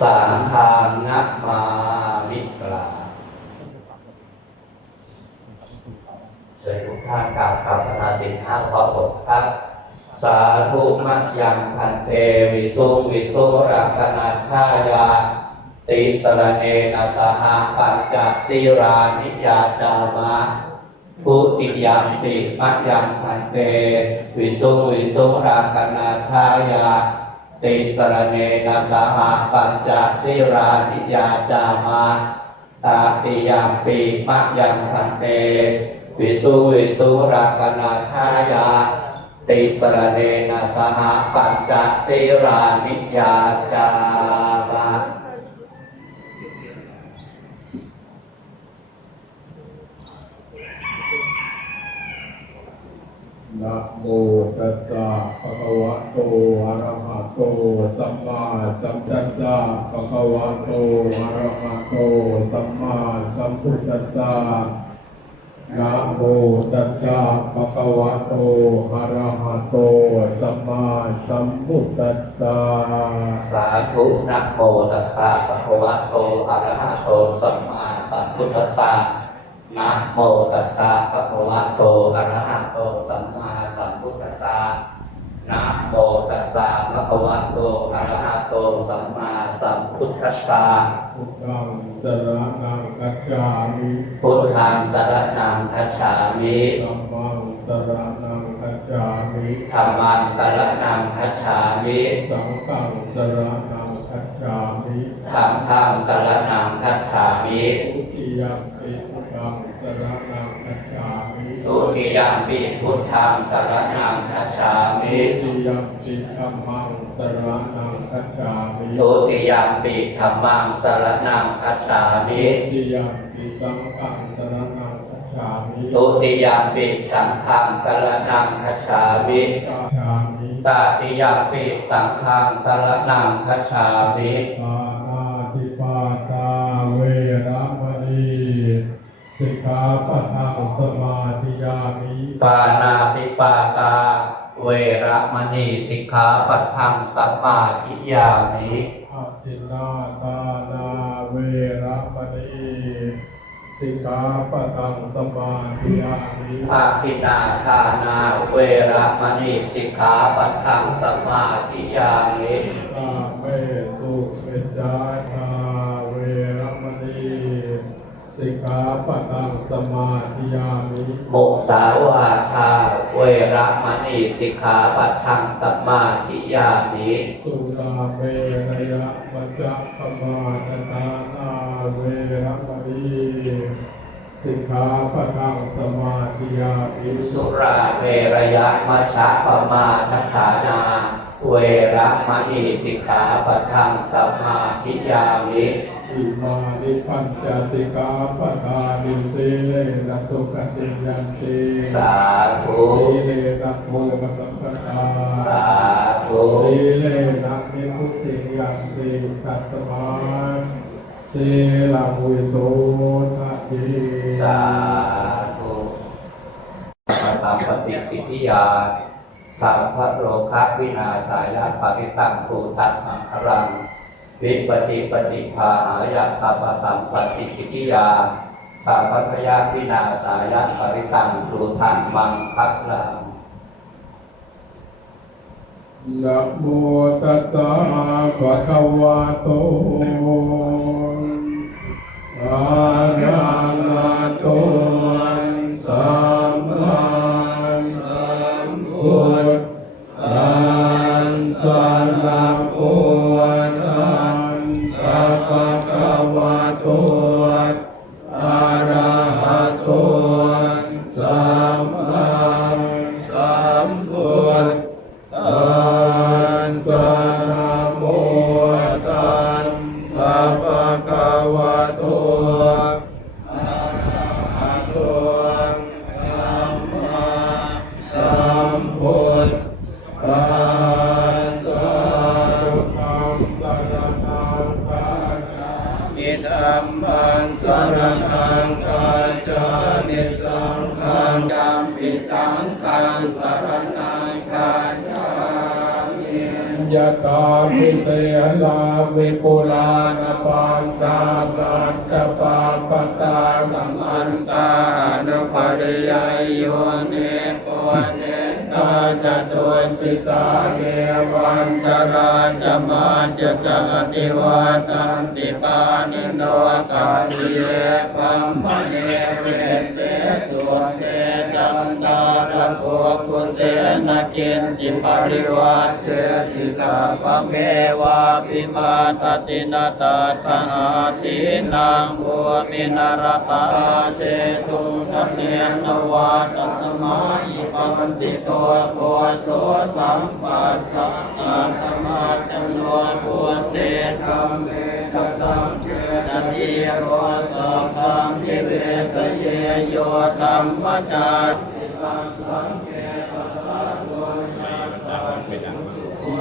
สังฆานัมมามิกราเชิญทุกท่านกล่าวคำประทานสินห้าขอสดครับสาธุมัจยังพันเตวิสุวิสุรักนัทายา ติสระเนนสหปัญจศีรานิยาจามาพุติยามปิมัจยังพันเต วิสุวิสุรักนัทายา ติสรเนนะสหปัญจสิรานิยาจามาตาติยามปิมัจยังทันเตวิสุวิสุรักนาทายา ติสรเนนะสหปัญจสิรานิยาจามา นะโมตัสสะภะคะวะโตอะระหะโตสัมมาสัมพุทธัสสะภะคะวะโตอะระหะโตสัมมาสัมพุทธัสสะนะโมตัสสะภะคะวะโตอะระหะโตสัมมาสัมพุทธัสสะสาธุนะโมตัสสะภะคะวะโตอะระหะโตสัมมาสัมพุทธัสสะ นะโมตัสสะภะคะวะโตอะระหะโตสัมมาสัมพุทธัสสะนะโมตัสสะภะคะวะโตอะระหะโตสัมมาสัมพุทธัสสะพุทธังสรณังคัจฉามิพุทธังสรณังคัจฉามิธัมมังสรณังคัจฉามิธัมมังสรณังคัจฉามิสังฆังสรณังคัจฉามิสังฆังสรณังคัจฉามิทุติยมปิพุทธังสรณังคัจฉามิ ทุ ติยามปิพุทธังสรณังคัจฉามิทุติยมปิธัมมังสรณังคัจฉามิทุติยามปิธัมมังสรณังคัจฉามิทุติยมปิสังฆังสรณังคัจฉามิทุติยามปิสังฆังสรณังคัจฉามิกัจฉามิตติยามปิสังฆังสรณังคัจฉามิปานาติปาต สิกขาปะทังสมาธิยามิปานาติปาตาเวระมณีสิกขาปัทังสัมมาทิยามิอาทินนาตานาเวระมณีสิกขาปะทังสมาธิยามิอาทินาทานาเวระมณีสิกขาปัทังสัมมาทิยามิกาเมสุเมจาน กขาปะทังสมาธิยามิมุสาวาทาเวระมณีสิกขาปัทังสัมมาทิยามิสุราเมรยะมัจจคมาทนานาเวระมณีสิกขาปะทังสมาธิยามิสุราเมรยะมัชฌะปมาทัฏฐานาเวระมณีสิกขาปัทังสัมมาทิยามิ อิมานิปัญจสิกขาปะทานิสีเลนะสุขติยันติสาธุสีเลนะโมกขสัมปทาสาธุสีเลนะนิพุติยันติตัสมาสีลังวิโสทะติสาธุสัมปติสิทธิยาสัพพะโรคะวินาสายาปริตังภูตังมังครัง วิปติปฏิภาหายาสัพพสัมปติสิทธิยาสัพพพยาวินาสายาปริตังภูตังมังคัสลังนะโมตัสสะภะคะวะโตอะระหะโต ธัสสะพุทธังสรณังคัจฉามิมิธรรมังสรณังกาจามิสังฆังจามปิสังฆังสรณังกาจามิยยตาพิเศษลาวิปุลานาปังตาสัจจปาปตาสัมอันตานุปริยโยเนปวเน จะตุติสาเกวันสราจะมาจะจัติวาตันติปานิโนกาลิเยปัมมะเนเวส เสนกินจิปริวัตเทติสัพเมวะปิมาตตินาตาทหาทินังบัวมินารตาเจตุทะเนนวาตสมาอิปันติโตโพโสสัมปัสสะอาตมาจันโนปุเตธรรมเมทัสสังเกตันิโรสัพพังพิเวสเยโยธรรมจาริตังสังเกตสสะโย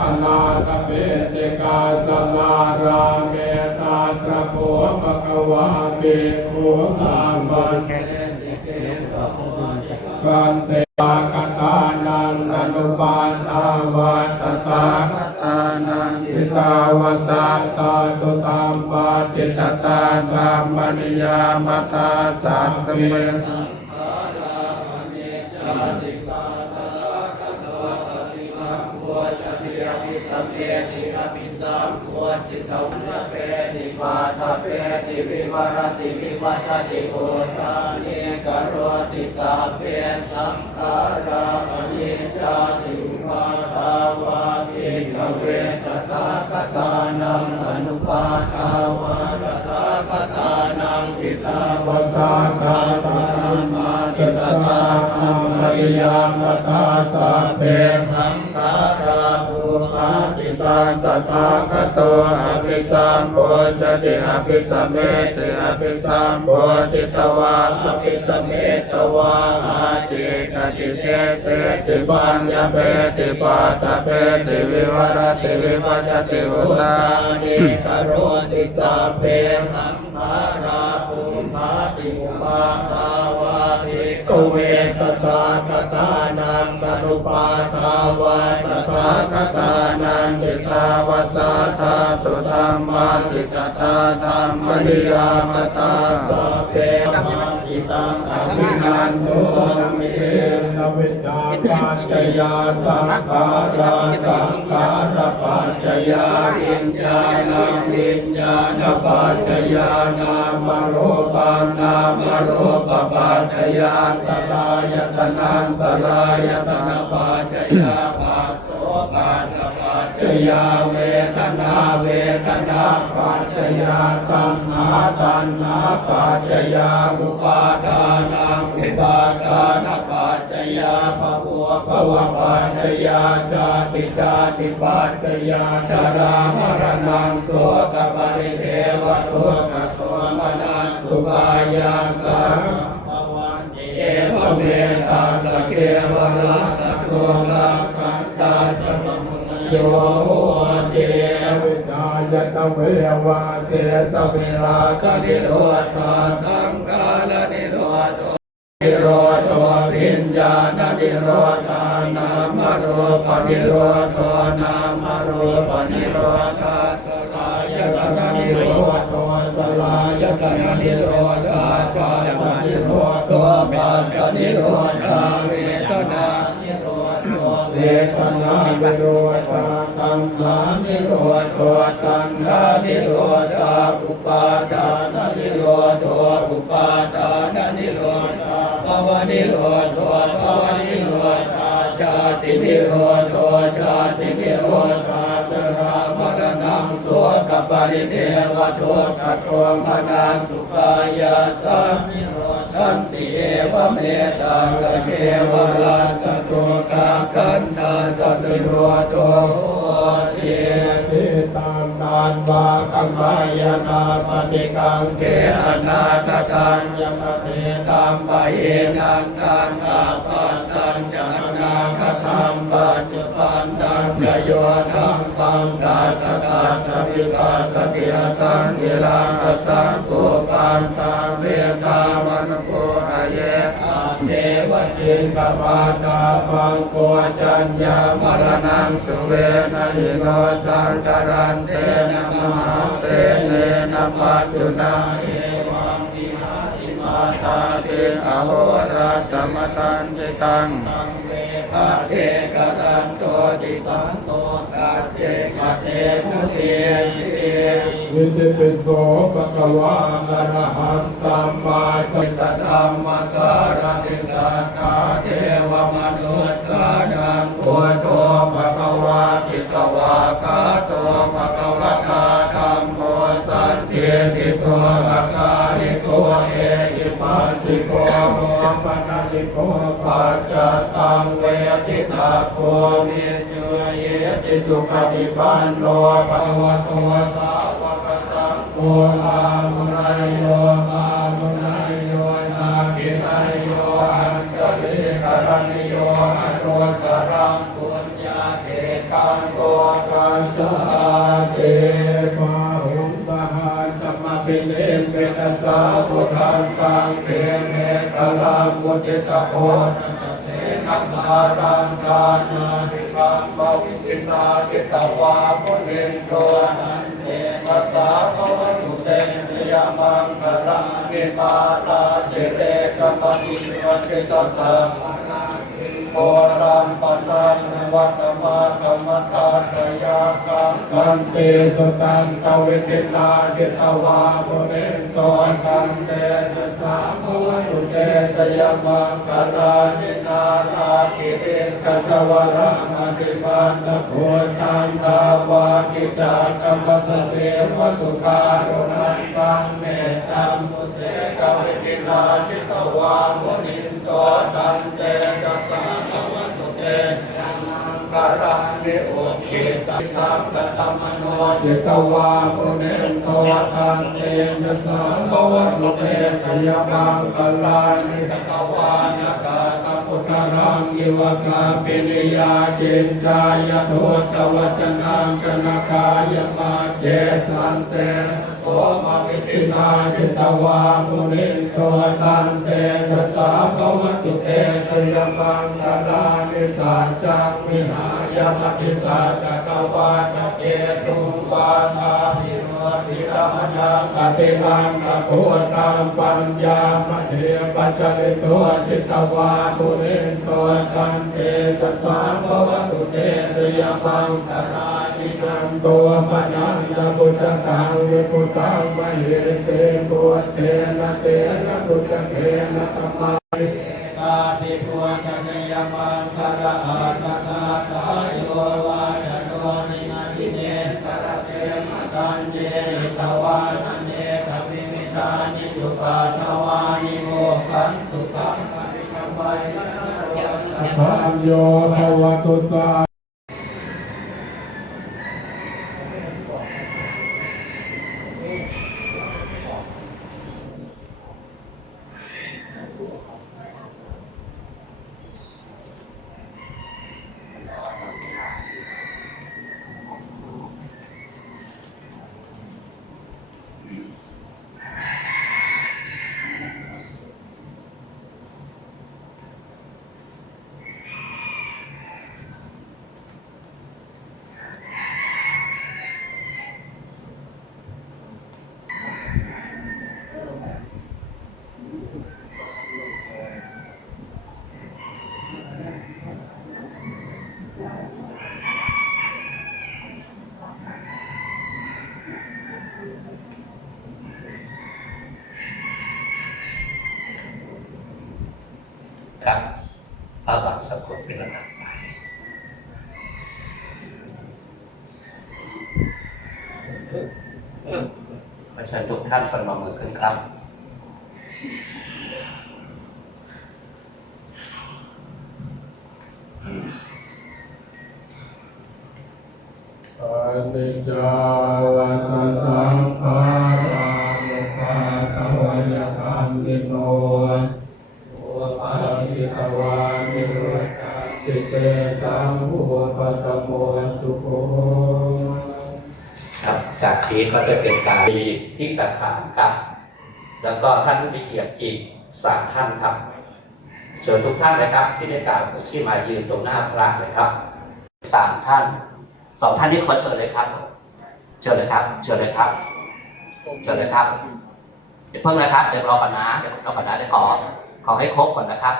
อนาคเปติกาสมาราเมตาตระโพภะคะวาเปิภูตังวันเตสิเกปะโพติกันเตปากตานังอนุปาทาวัตตาคตานังทิตาวสัตตาตุสัมปาติตตาธรรมนิยามตาสัสเม พเปติวิวรติวิวัชติโหทานิกโรติสัพเพสังขาราปณิจาติวิภาทาวาปิกเวตตาคตานังอนุปาทาวาตตาคตานังปิตาวสากาตามาติ ตตาธรรมริยามตาสัพเพสังขาราภูปาติตาตถาคโตอภิสัมโพจติอภิสัมเมติอภิสัมโพจิตวาอภิสัมเมตวาอาจิกติเสเสติปัญญเปติปาตเปติวิวรติวิปัชติอุตานิกโรติสัพเพสังขาราภู ติอุปาทาวาติกเวตตาคตานังกนุปาทาวาตถาคตานังติตาวสาธาตุธรรมาติตตาธรรมนิยามตาสัพเพมาสิตังอภินันโตเมนวิจาปัจจยาสังขาสังขารปั จยาวิญญาณังิญญาณปัจจยานามรูปานามรูปปัจจยาสลายตนะสลายตนะปัจจยาปัสโสปัจจปัจจ ยาเวทนาเวทนาปัจจยาตัณหาตัณหาปัจจยาอุปาทานังอุปาทานปัจจยาภวะภวะปัจจยาชาติชาติปัจจยาชรามรณังโสกปริเทวทุกขโทมนาสุปายาสังเอวเมตาสเกวราสะโทกาคันตาสัมมุ โยโหติวิจายตเววาเทสเวลาคนิโรธาสังกาลนิโรธนิโรธวิญญาณนิโรธานามโรปนิโรธนามโรปนิโรธาสลายตนะนิโรธสลายตนะนิโรธาชาตินิโรธปัสสนิโรธาเวทนา เวทนานิโรธาตัณหานิโรธตัณหานิโรธาอุปาทานนิโรธอุปาทานนิโรธาภวนิโรธภวนิโรธาชาตินิโรธชาตินิโรธาจรามรณังโสกปริเทวทุกขโทมนาสุปายาสัมนิ ขันติเอวเมตาสเกวราสตุกาคันตาสัสโรโตโหติตานวาคัมมายนาปฏิกังเกอนาคตังยมเนตัมปะเยนันตังอาปัตตังจัน มปัจจุปันตังจโยธัมมังกาตกาตวิกาสติอสังกิลังอสังโกปันตังเวตามันโกระเยอาเทวติกมาตาปังโกจัญญามรณังสุเวนะิโนสังกรันเตนะมหาเสเนนะปัจจุนาเอวังวิหาริมาตาติอโหรัตมตันติตัง ภะเทกรันโตติสันโตกาเจกะเตมุเตติวิจิปิโสปะกวานะระหังสัมมาสัมพุทธัมมาสารติสัทธาเทวมนุสสานังพุทโธปะกวาติสวาคาโตปะกวตา สิโกโมปะนาลิโกปัจจตังเวทิตาโกวิญญเยติสุปฏิปันโนภะคะวะโตสาวกสังโฆอามุนายโยอามุนายโยนาคินายโยอัญชลิกรันโยอนุตตรังปุญญาเกตังโลกัสสะเต ตสาพุทธันตังเตเมตลามุติตะโพนัสเสนัมมารังกานาติกังบวิจิตาจิตตวามุนินโตนันเทตัสสะภวันตุเตสยามังคลันิมาลาเจเตกัมปิวัจจิตตสัง โอรัมปันตันวัตมาธรรมตาตยาคังกันเตสตันตวิตินาจิตวามุเนนโตกันเตสสาภวตุเตตยมังคารานินานาคิรินกัจวรังอติมันตะโพธันทาวากิจากรรมสเตวสุการุนันตังเมตตัมมุเสกเวิตินาจิตวามุนินโตกันเตสสา รานิโอคิตัสัมกตมโนจิตวามุเนนโตตันเตยสังภวตุเตสยมังคลานิตตวานากาตพุทธรังยิวกาปินิยาจินจายโทตวจนังชนกายมาเจสันเต โสมาวิตินาจิตวามุนินโตตันเตสสาภวตุเตสยมังคลานิสัจจังมิหายมติสัจกวาตเกตุวาทาภิโนติรมยังอติลังกโพตังปัญญามเทปัจจิโตจิตวาปุเรนโตตันเตสัสสาภวตุเตสยมังคลา นินันโตมนันตปุจตังวิปุตังมเหเตปุเตนะเตนะปุจเตนะธรรมากาติปวกเนยมังคาราอาตนาตาโยวายโนนินาทิเนสระเตมตันเจตวานันเนตวิมิตานิจุปาทวานิโมขันสุขังอนิคัมไวนะโรสัพพัญโยภวตุตา ครับ พระบาทสกุลเป็นระดับไปขอเชิญทุกท่านคนมามือขึ้นครับอ จากนี้ก็จะเป็นการดีที่กระถางครับ แล้วก็ท่านผู้มีเกียรติอีกสามท่านครับเชิญทุกท่านนะครับที่ได้กล่าวผู้ชี้มายืนตรงหน้าพระเลยครับสามท่านสองท่านนี้ขอเชิญเลยครับเชิญเลยครับ เชิญเลยครับเชิญเลยครับเดี๋ยวเพิ่งนะครับเดี๋ยวรอก่อนนะเดี๋ยวรอก่อนนะเดี๋ยวขอขอให้ครบก่อนนะครับ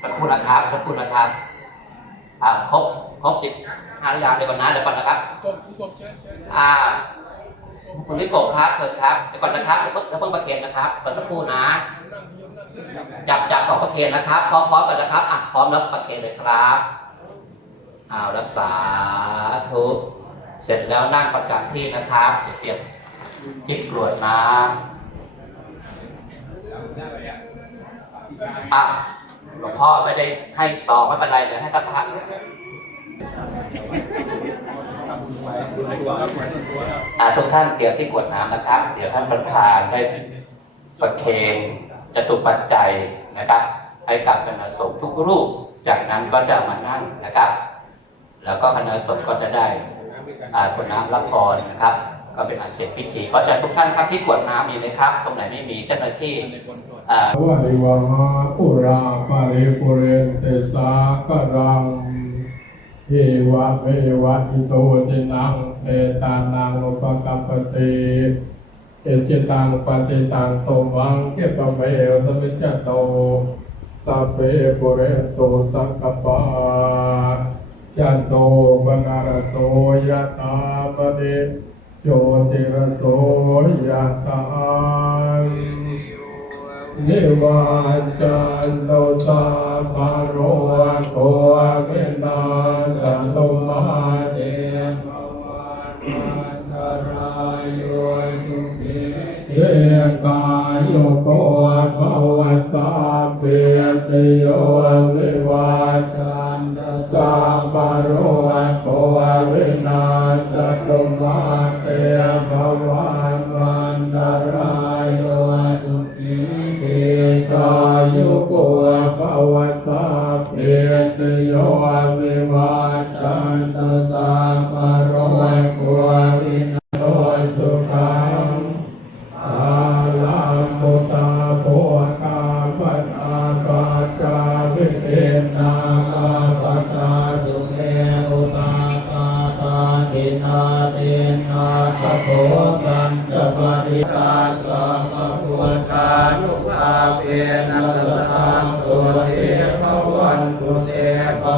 สักครู่นะครับสักครู่นะครับอ่าครบครบสิบ ห้าหรือยังเดี๋ยวก่อนนะเดี๋ยวก่อนนะครับอ่าคุณลิโกบครับเชิญครับเดี๋ยวก่อนนะครับเดี๋ยวเพิ่งเดี๋ยวเพิ่งประเคนนะครับรอสักครู่นะ จับจับของประเคนนะครับพร้อมพร้อมกันนะครับอะพร้อมแล้วประเคนเลยครับเอารักษาทุกเสร็จแล้วนั่งประจำที่นะครับเดี๋ยวเตรียมจิบกรวดน้ำอะหลวงพ่อไม่ได้ให้ซองไม่เป็นไรเดี๋ยวให้ท่านพระ อาทุกท่านเตรียมที่กวดน้ำนะครับ เดี๋ยวท่านประธานได้ประเคนจตุปัจจัยนะครับให้กับคณะสงฆ์ทุกรูป จากนั้นก็จะมานั่งนะครับ แล้วก็คณะสงฆ์ก็จะได้อากวดน้ำรับพรนะครับ ก็เป็นอันเสร็จพิธีขอใจทุกท่านครับที่กวดน้ำมีไหมครับ ตรงไหนไม่มีเจ้าหน้าที่อ่าริวหาปุราปาริปุเรนเตสากรัง เอวะเมวะอิโตตินังเตตานังอุปกัปปติเอจิตังปฏิตังโตมังเกปะเมสมิจโตสัพเพปุเรโตสังกปาจันโตปนารโตยะตาปฏิโยติรโสยะตา นิวาจันโตสาภโรโกเวนาสันตุมาเตภวันวันตรายโยสุเกเยกายโยโก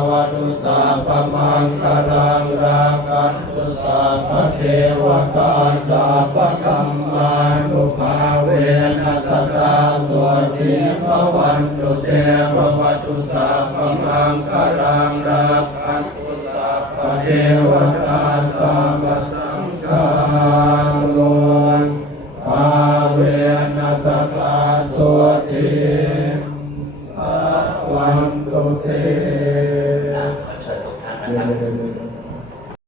วดุสัพพมังคารังรากันตุสัพเทวตาสัพพธัมมานุภาเวนัสตาสุเทภวันตุเตภวตุสัพพมังคารังรากันตุสัพเทวตาสัพ